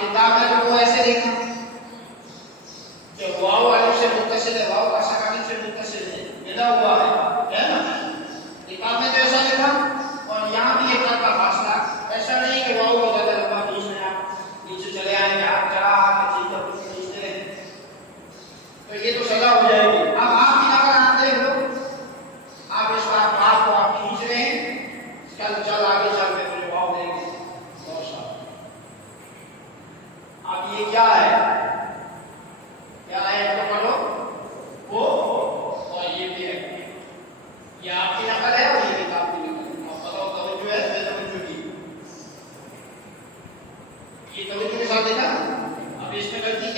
خطاب ہے تو وہ ایسے لکھا کہ واو الف سے متصل ہے، واو کا ساکن سے متصل ہے، ملا ہوا ہے نا؟ کتاب میں تو ایسا لکھا، اور یہاں بھی ایک کا فاصلہ ایسا نہیں کہ واو کو زیادہ لمبا بیچ میں آپ نیچے چلے آئیں گے، آپ چلا کے چیز کا کچھ کھینچتے رہیں تو یہ تو سزا ہو جائے گی۔ اب آپ کی نقل آپ دیکھ لو، آپ اس بات بات کو آپ کھینچ رہے ہیں، چل آگے چل کے مجھے واو دیں گے بہت سارا۔ اب یہ کیا ہے؟ کیا ہے تو پڑھو وہ، اور یہ بھی ہے، یہ آپ کی نقل ہے اور یہ کتاب کی نقل ہے۔ اب بتاؤ توجہ ہے بے توجہ کی؟ یہ توجہ کے ساتھ دیکھا، اب اس میں غلطی